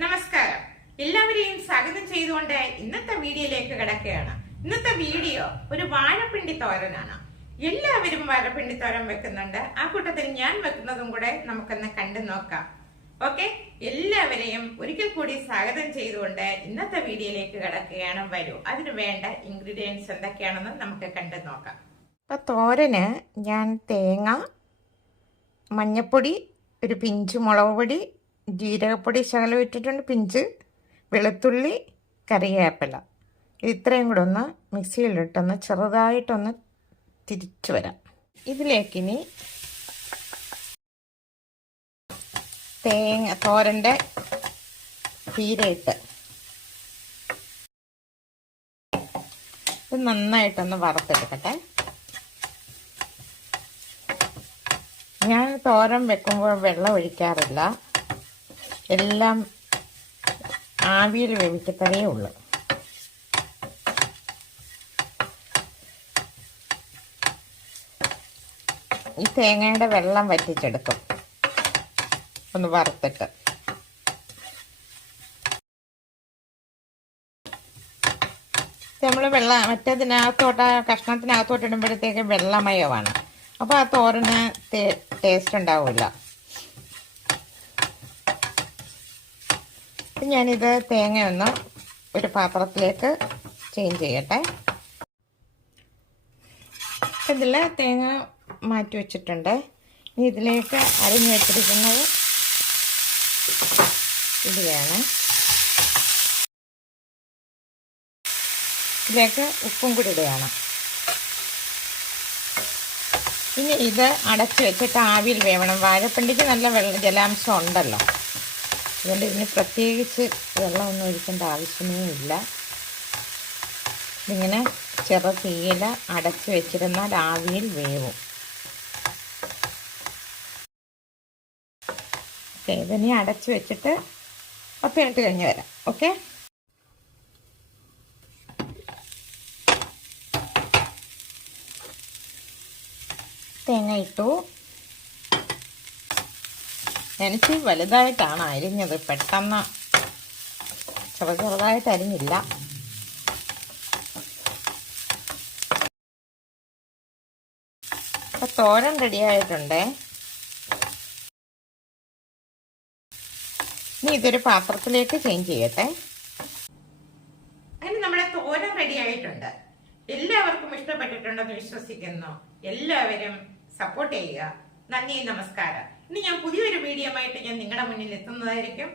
നമസ്കാരം. എല്ലാവരെയും സ്വാഗതം ചെയ്തുകൊണ്ട് ഇന്നത്തെ വീഡിയോയിലേക്ക് കിടക്കുകയാണ്. ഇന്നത്തെ വീഡിയോ ഒരു വാഴപ്പിണ്ടി തോരനാണ്. എല്ലാവരും വാഴപ്പിണ്ടി തോരൻ വെക്കുന്നുണ്ട്. ആ കൂട്ടത്തിൽ ഞാൻ വെക്കുന്നതും കൂടെ നമുക്കൊന്ന് കണ്ടു നോക്കാം. ഓക്കെ? എല്ലാവരെയും ഒരിക്കൽ കൂടി സ്വാഗതം ചെയ്തുകൊണ്ട് ഇന്നത്തെ വീഡിയോയിലേക്ക് കിടക്കുകയാണ്. വരൂ അതിന് വേണ്ട ഇൻഗ്രീഡിയൻസ് എന്തൊക്കെയാണെന്ന് നമുക്ക് കണ്ടു നോക്കാം. അപ്പോൾ തോരന് ഞാൻ തേങ്ങ മഞ്ഞപ്പൊടി ഒരു പിഞ്ച് മുളക് പൊടി ജീരകപ്പൊടി ശകലം ഇട്ടിട്ടുണ്ട്. പിഞ്ച് വെളുത്തുള്ളി കറിവേപ്പില. ഇത് ഇത്രയും കൂടെ ഒന്ന് മിക്സിയിലിട്ടൊന്ന് ചെറുതായിട്ടൊന്ന് തിരിച്ചു വരാം. ഇതിലേക്കിനി തേങ്ങ തോരന്റെ തീരയിട്ട് ഇത് നന്നായിട്ടൊന്ന് വറുത്തെടുക്കട്ടെ. ഞാൻ തോരൻ വെക്കുമ്പോൾ വെള്ളം ഒഴിക്കാറില്ല. എല്ലാം ആവിയിൽ വേവിക്കത്തതേ ഉള്ളൂ. ഈ തേങ്ങയുടെ വെള്ളം വറ്റിച്ചെടുക്കും. ഒന്ന് വറുത്തിട്ട്. നമ്മൾ വെള്ളം മറ്റേതിനകത്തോട്ട് കഷ്ണത്തിനകത്തോട്ട് ഇടുമ്പോഴത്തേക്ക് വെള്ളമയമാണ്. അപ്പോൾ ആ തോരന് ടേസ്റ്റ് ഉണ്ടാവില്ല ഇപ്പം ഞാനിത് തേങ്ങ ഒന്ന് ഒരു പാത്രത്തിലേക്ക് ചേഞ്ച് ചെയ്യട്ടെ. ഇതിൽ തേങ്ങ മാറ്റി വെച്ചിട്ടുണ്ട്. ഇനി ഇതിലേക്ക് അരിഞ്ഞു വെച്ചിരിക്കുന്നത് ഇടുകയാണ് ഇതിലേക്ക് ഉപ്പും കൂടി ഇടുകയാണ്. ഇനി ഇത് അടച്ച് വെച്ചിട്ട് ആവിയിൽ വേവണം. വാഴപ്പിണ്ടിക്ക് നല്ല വെള്ള ജലാംശം ഉണ്ടല്ലോ. അതുകൊണ്ട് ഇതിന് പ്രത്യേകിച്ച് വെള്ളമൊന്നും ഒഴിക്കേണ്ട ആവശ്യമേ ഇല്ല. ഇതിങ്ങനെ ചെറു തീയിൽ അടച്ച് വെച്ചിരുന്നാൽ ആവിയിൽ വേവും. ഓക്കെ ഇതിനി അടച്ചു വെച്ചിട്ട് പത്ത് മിനിറ്റ് കഴിഞ്ഞ് വരാം. ഓക്കെ? തേങ്ങ ഇട്ടു. എനിക്ക് വലുതായിട്ടാണ് അരിഞ്ഞത്. പെട്ടെന്ന് ചെറു ചെറുതായിട്ട് അരിഞ്ഞില്ല. അപ്പം തോരൻ റെഡിയായിട്ടുണ്ട് ഇനി ഇതൊരു പാത്രത്തിലേക്ക് ചേഞ്ച് ചെയ്യട്ടെ. അങ്ങനെ നമ്മുടെ തോരൻ റെഡിയായിട്ടുണ്ട് എല്ലാവർക്കും ഇഷ്ടപ്പെട്ടിട്ടുണ്ടെന്ന് വിശ്വസിക്കുന്നു. എല്ലാവരും സപ്പോർട്ട് ചെയ്യുക. നന്ദി നമസ്കാരം. ഇനി ഞാൻ പുതിയൊരു വീഡിയോ ആയിട്ട് ഞാൻ നിങ്ങളുടെ മുന്നിൽ എത്തുന്നതായിരിക്കും.